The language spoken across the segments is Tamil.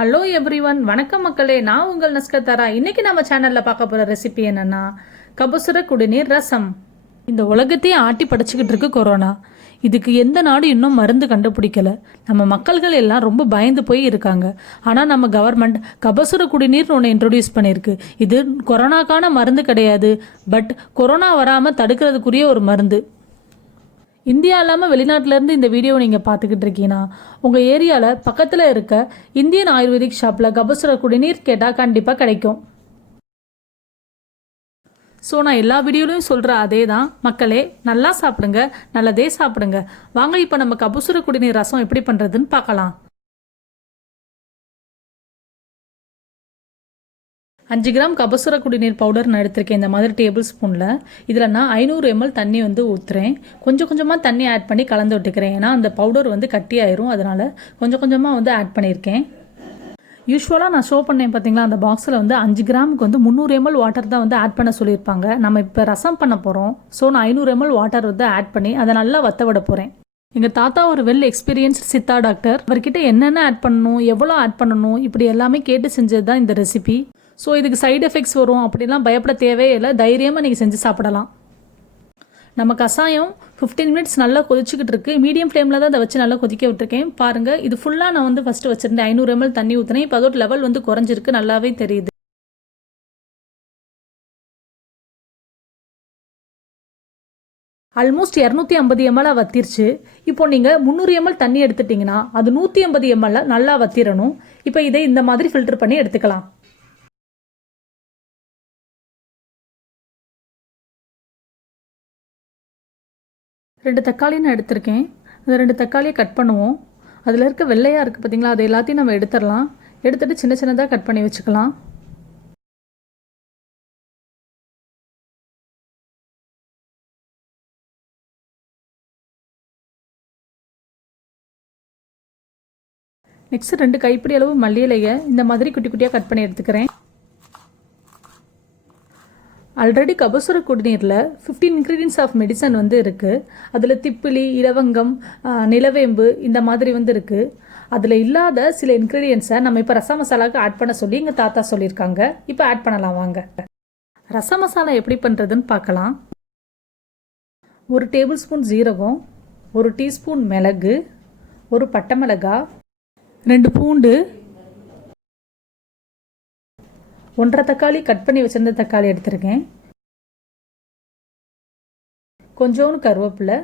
ஹலோ எவ்ரிவன், வணக்கம் மக்களே. நான் உங்கள் நஸ்கத்தாரா. இன்னைக்கு நம்ம சேனலில் பார்க்க போகிற ரெசிபி என்னன்னா கபசுர குடிநீர் ரசம். இந்த உலகத்தையே ஆட்டி படைச்சிக்கிட்டு இருக்கு கொரோனா. இதுக்கு எந்த நாடு இன்னும் மருந்து கண்டுபிடிக்கல. நம்ம மக்கள்கள் எல்லாம் ரொம்ப பயந்து போய் இருக்காங்க. ஆனால் நம்ம கவர்மெண்ட் கபசுர குடிநீர்னு ஒன்று இன்ட்ரடியூஸ் பண்ணியிருக்கு. இது கொரோனாக்கான மருந்து கிடையாது, பட் கொரோனா வராமல் தடுக்கிறதுக்குரிய ஒரு மருந்து. இந்தியா இல்லாமல் வெளிநாட்டிலேருந்து இந்த வீடியோவை நீங்கள் பார்த்துக்கிட்டு இருக்கீங்கன்னா உங்கள் ஏரியாவில் பக்கத்தில் இருக்க இந்தியன் ஆயுர்வேதிக் ஷாப்பில் கபசுர குடிநீர் கேட்டால் கண்டிப்பாக கிடைக்கும். ஸோ நான் எல்லா வீடியோலையும் சொல்கிற அதே தான் மக்களே, நல்லா சாப்பிடுங்க, நல்லதே சாப்பிடுங்க. வாங்க இப்போ நம்ம கபசுர குடிநீர் ரசம் எப்படி பண்ணுறதுன்னு பார்க்கலாம். 5 கிராம் கபசுர குடிநீர் பவுடர் நான் எடுத்திருக்கேன். இந்த மாதிரி டேபிள் ஸ்பூனில் இதில் நான் 500 ml தண்ணி ஊற்றுறேன். கொஞ்சம் கொஞ்சமாக தண்ணி ஆட் பண்ணி கலந்து விட்டுக்கிறேன். ஏன்னா அந்த பவுடர் கட்டி ஆயிரும், அதனால் கொஞ்சம் கொஞ்சமாக ஆட் பண்ணியிருக்கேன். யூஸ்வலாக நான் ஷோ பண்ணேன் பார்த்தீங்களா, அந்த பாக்ஸில் 5 கிராமுக்கு 300 ml வாட்டர் தான் ஆட் பண்ண சொல்லியிருப்பாங்க. நம்ம இப்போ ரசம் பண்ண போகிறோம். ஸோ நான் 500 ml வாட்டர் ஆட் பண்ணி அதை நல்லா வற்ற விட போகிறேன். எங்கள் தாத்தா ஒரு வெல் எக்ஸ்பீரியன்ஸ்ட் சித்தா டாக்டர். அவர்கிட்ட என்னென்ன ஆட் பண்ணணும், எவ்வளோ ஆட் பண்ணணும், இப்படி எல்லாமே கேட்டு செஞ்சது தான் இந்த ரெசிபி. ஸோ இதுக்கு சைடு எஃபெக்ட்ஸ் வரும் அப்படிலாம் பயப்பட தேவையில்லை. தைரியமாக நீங்கள் செஞ்சு சாப்பிடலாம். நம்ம கசாயம் 15 மினிட்ஸ் நல்லா கொதிச்சுக்கிட்டு இருக்கு. மீடியம் ஃப்ளேமில் தான் அதை வச்சு நல்லா கொதிக்க விட்டுருக்கேன். பாருங்கள், இது ஃபுல்லாக நான் ஃபஸ்ட்டு வச்சுருந்தேன். 500 ml தண்ணி ஊற்றுனேன். இப்போ அதோட லெவல் குறைஞ்சிருக்கு, நல்லாவே தெரியுது. Almost 250 ml வத்திருச்சு. இப்போ நீங்கள் 300 ml தண்ணி எடுத்துட்டிங்கன்னா அது 150 ml நல்லா வத்திரணும். இப்போ இதை இந்த மாதிரி ஃபில்டர் பண்ணி எடுத்துக்கலாம். 2 தக்காளி நான் எடுத்திருக்கேன். அந்த 2 தக்காளியை கட் பண்ணுவோம். அதில் இருக்க வெள்ளையாக இருக்குது பார்த்தீங்களா, அது எல்லாத்தையும் நம்ம எடுத்துடலாம். எடுத்துகிட்டு சின்ன சின்னதாக கட் பண்ணி வச்சுக்கலாம். நெக்ஸ்ட் 2 கைப்பிடி அளவு மல்லி இலையை இந்த மாதிரி குட்டி குட்டியாக கட் பண்ணி எடுத்துக்கிறேன். ஆல்ரெடி கபசுர குடிநீரில் 15 இன்க்ரீடியன்ஸ் ஆஃப் மெடிசன் இருக்குது. அதில் திப்பிலி, இலவங்கம், நிலவேம்பு இந்த மாதிரி இருக்குது. அதில் இல்லாத சில இன்க்ரீடியன்ஸை நம்ம இப்போ ரச மசாலாவுக்கு ஆட் பண்ண சொல்லி எங்கள் தாத்தா சொல்லியிருக்காங்க. இப்போ ஆட் பண்ணலாம் வாங்க. ரச மசாலா எப்படி பண்ணுறதுன்னு பார்க்கலாம். 1 டேபிள் ஸ்பூன் ஜீரகம், 1 டீஸ்பூன் மிளகு, 1 பட்டை மிளகாய், 2 பூண்டு, 1.5 தக்காளி கட் பண்ணி வச்சிருந்த தக்காளி எடுத்திருக்கேன். கொஞ்சோண்டு கருவேப்பிலை,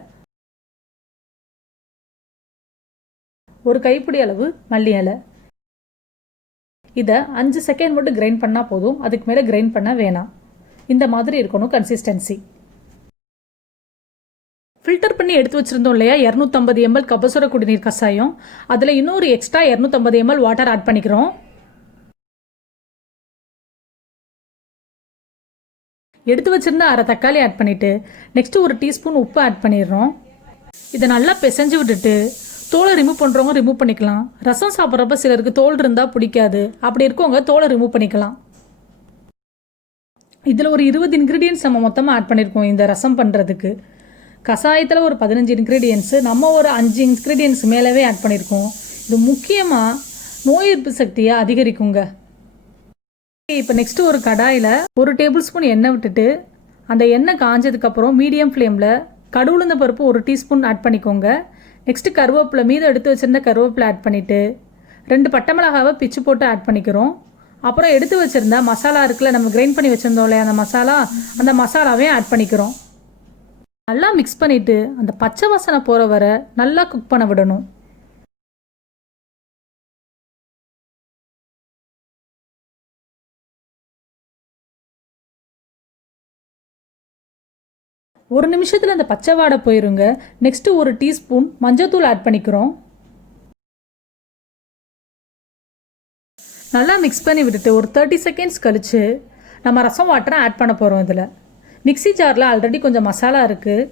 1 கைப்பிடி அளவு மல்லி இலை. இதை 5 செகண்ட் மட்டும் கிரைண்ட் பண்ணால் போதும், அதுக்கு மேலே கிரைண்ட் பண்ண வேணாம். இந்த மாதிரி இருக்கணும் கன்சிஸ்டன்சி. ஃபில்டர் பண்ணி எடுத்து வச்சுருந்தோம் இல்லையா 250 ml கபசுர குடிநீர் கசாயம், அதில் இன்னொரு எக்ஸ்ட்ரா 250 ml வாட்டர் ஆட் பண்ணிக்கிறோம். எடுத்து வச்சுருந்த 1/2 தக்காளி ஆட் பண்ணிவிட்டு நெக்ஸ்ட்டு 1 டீஸ்பூன் உப்பு ஆட் பண்ணிடுறோம். இதை நல்லா பிசைஞ்சு விட்டுட்டு தோலை ரிமூவ் பண்ணுறவங்க ரிமூவ் பண்ணிக்கலாம். ரசம் சாப்பிட்றப்ப சிலருக்கு தோல் இருந்தால் பிடிக்காது, அப்படி இருக்கவங்க தோலை ரிமூவ் பண்ணிக்கலாம். இதில் ஒரு 20 இன்க்ரீடியன்ஸ் நம்ம மொத்தமாக ஆட் பண்ணியிருக்கோம் இந்த ரசம் பண்ணுறதுக்கு. கசாயத்தில் ஒரு 15 இன்க்ரீடியன்ஸு, நம்ம ஒரு 5 இன்க்ரீடியன்ஸ் மேலவே ஆட் பண்ணியிருக்கோம். இது முக்கியமாக நோய் எதிர்ப்பு சக்தியை அதிகரிக்குங்க. இப்போ நெக்ஸ்ட்டு ஒரு கடாயில் 1 டேபிள் ஸ்பூன் எண்ணெய் விட்டுட்டு அந்த எண்ணெய் காஞ்சதுக்கப்புறம் மீடியம் ஃப்ளேமில் கடுகுளுந்த பருப்பு 1 டீஸ்பூன் ஆட் பண்ணிக்கோங்க. நெக்ஸ்ட்டு கருவேப்பிலை, மீதம் எடுத்து வச்சுருந்த கருவேப்பிலை ஆட் பண்ணிவிட்டு 2 பட்டை மிளகாவை பிச்சு போட்டு ஆட் பண்ணிக்கிறோம். அப்புறம் எடுத்து வச்சுருந்த மசாலா இருக்குல்ல, நம்ம கிரைண்ட் பண்ணி வச்சுருந்தோம் இல்லையா அந்த மசாலாவையும் ஆட் பண்ணிக்கிறோம். நல்லா மிக்ஸ் பண்ணிவிட்டு அந்த பச்சை வாசனை போகிற வரை நல்லா குக் பண்ண விடணும். ஒரு நிமிஷத்தில் அந்த பச்சை வாடை போயிருங்க. நெக்ஸ்ட்டு 1 டீஸ்பூன் மஞ்சள்தூள் ஆட் பண்ணிக்கிறோம். நல்லா மிக்ஸ் பண்ணி விட்டுட்டு ஒரு 30 செகண்ட்ஸ் கழித்து நம்ம ரசம் வாட்டரை ஆட் பண்ண போகிறோம். இதில் மிக்ஸி ஜாரில் ஆல்ரெடி கொஞ்சம் மசாலா இருக்குது.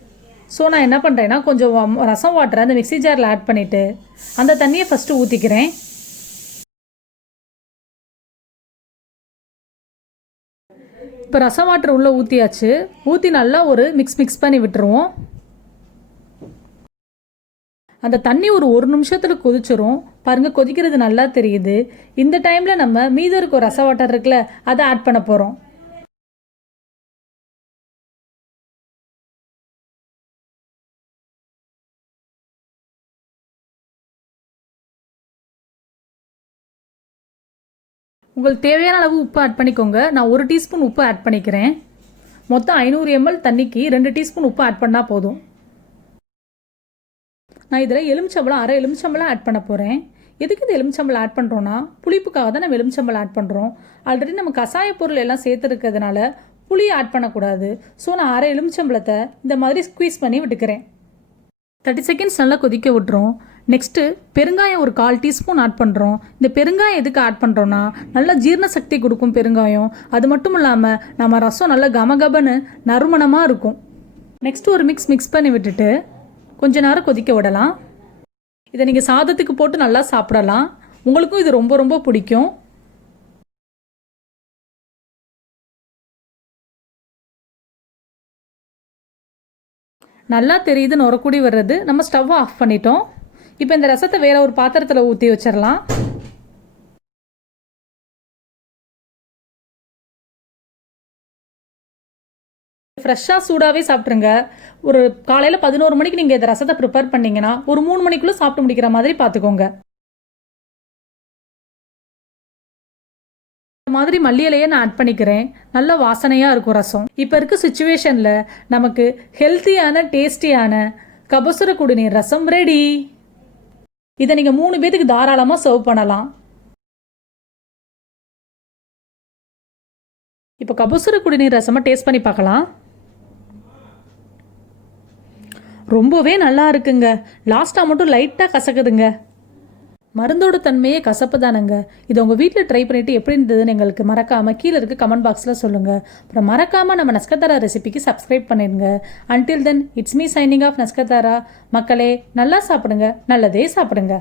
ஸோ நான் என்ன பண்ணுறேன்னா கொஞ்சம் ரசம் வாட்டரை அந்த மிக்ஸி ஜாரில் ஆட் பண்ணிவிட்டு அந்த தண்ணியை ஃபஸ்ட்டு ஊற்றிக்கிறேன். இப்போ ரசம் வாட்டர் உள்ளே ஊற்றியாச்சு. ஊற்றி நல்லா ஒரு மிக்ஸ் பண்ணி விட்டுருவோம். அந்த தண்ணி ஒரு நிமிஷத்தில் கொதிச்சிரும். பாருங்கள், கொதிக்கிறது நல்லா தெரியுது. இந்த டைமில் நம்ம மீதம் இருக்க ரச வாட்டர் இருக்குல்ல, அதை ஆட் பண்ண போகிறோம். உங்களுக்கு தேவையான அளவு உப்பு ஆட் பண்ணிக்கோங்க. நான் 1 டீஸ்பூன் உப்பு ஆட் பண்ணிக்கிறேன். மொத்தம் 500 ml தண்ணிக்கு 2 டீஸ்பூன் உப்பு ஆட் பண்ணால் போதும். நான் இதில் எலுமிச்சம்பழம், அரை எலுமிச்சம்பழம் ஆட் பண்ண போகிறேன். எதுக்கு இந்த எலுமிச்சம்பழம் ஆட் பண்ணுறோன்னா, புளிப்புக்காக தான் நம்ம எலுமிச்சம்பழம் ஆட் பண்ணுறோம். ஆல்ரெடி நம்ம கசாய பொருள் எல்லாம் சேர்த்துருக்கிறதுனால புளி ஆட் பண்ணக்கூடாது. ஸோ நான் அரை எலுமிச்சம்பழத்தை இந்த மாதிரி ஸ்குவீஸ் பண்ணி விட்டுக்கிறேன். 30 செகண்ட்ஸ் நல்லா கொதிக்க விட்டுரும். நெக்ஸ்ட்டு பெருங்காயம் ஒரு 1/4 டீஸ்பூன் ஆட் பண்ணுறோம். இந்த பெருங்காயம் எதுக்கு ஆட் பண்ணுறோன்னா, நல்லா ஜீரண சக்தி கொடுக்கும் பெருங்காயம். அது மட்டும் இல்லாமல் நம்ம ரசம் நல்லா கமகபன்னு நறுமணமாக இருக்கும். நெக்ஸ்ட்டு ஒரு மிக்ஸ் பண்ணி விட்டுட்டு கொஞ்ச நேரம் கொதிக்க விடலாம். இதை நீங்கள் சாதத்துக்கு போட்டு நல்லா சாப்பிடலாம். உங்களுக்கும் இது ரொம்ப ரொம்ப பிடிக்கும். நல்லா தெரியுது நுரக்கூடி வர்றது. நம்ம ஸ்டவ்வை ஆஃப் பண்ணிட்டோம். இப்போ இந்த ரசத்தை வேற ஒரு பாத்திரத்தில் ஊற்றி வச்சிடலாம். ஃப்ரெஷ்ஷாக சூடாகவே சாப்பிட்ருங்க. ஒரு காலையில் 11 மணிக்கு நீங்கள் இந்த ரசத்தை ப்ரிப்பேர் பண்ணிங்கன்னா ஒரு 3 மணிக்குள்ளே சாப்பிட்டு முடிக்கிற மாதிரி பார்த்துக்கோங்க. இந்த மாதிரி மல்லி இலையை நான் ஆட் பண்ணிக்கிறேன். நல்ல வாசனையாக இருக்கும் ரசம். இப்போ இருக்க சுச்சுவேஷனில் நமக்கு ஹெல்த்தியான டேஸ்டியான கபசுர குடிநீர் ரசம் ரெடி. இதை நீங்கள் 3 பேத்துக்கு தாராளமாக சர்வ் பண்ணலாம். இப்போ கபசுர குடிநீர் ரசமாக டேஸ்ட் பண்ணி பார்க்கலாம். ரொம்பவே நல்லா இருக்குங்க. லாஸ்ட்டாக மட்டும் லைட்டாக கசக்குதுங்க. மருந்தோட தன்மையே கசப்பு தானங்க. இதை உங்கள் வீட்டில் ட்ரை பண்ணிவிட்டு எப்படி இருந்ததுன்னு எங்களுக்கு மறக்காமல் கீழே இருக்க கமெண்ட் பாக்ஸில் சொல்லுங்கள். அப்புறம் மறக்காமல் நம்ம நஸ்கத்தாரா ரெசிபிக்கு சப்ஸ்கிரைப் பண்ணிடுங்க. Until then it's me signing off Naskathara. மக்களே, நல்லா சாப்பிடுங்க, நல்லதே சாப்பிடுங்க.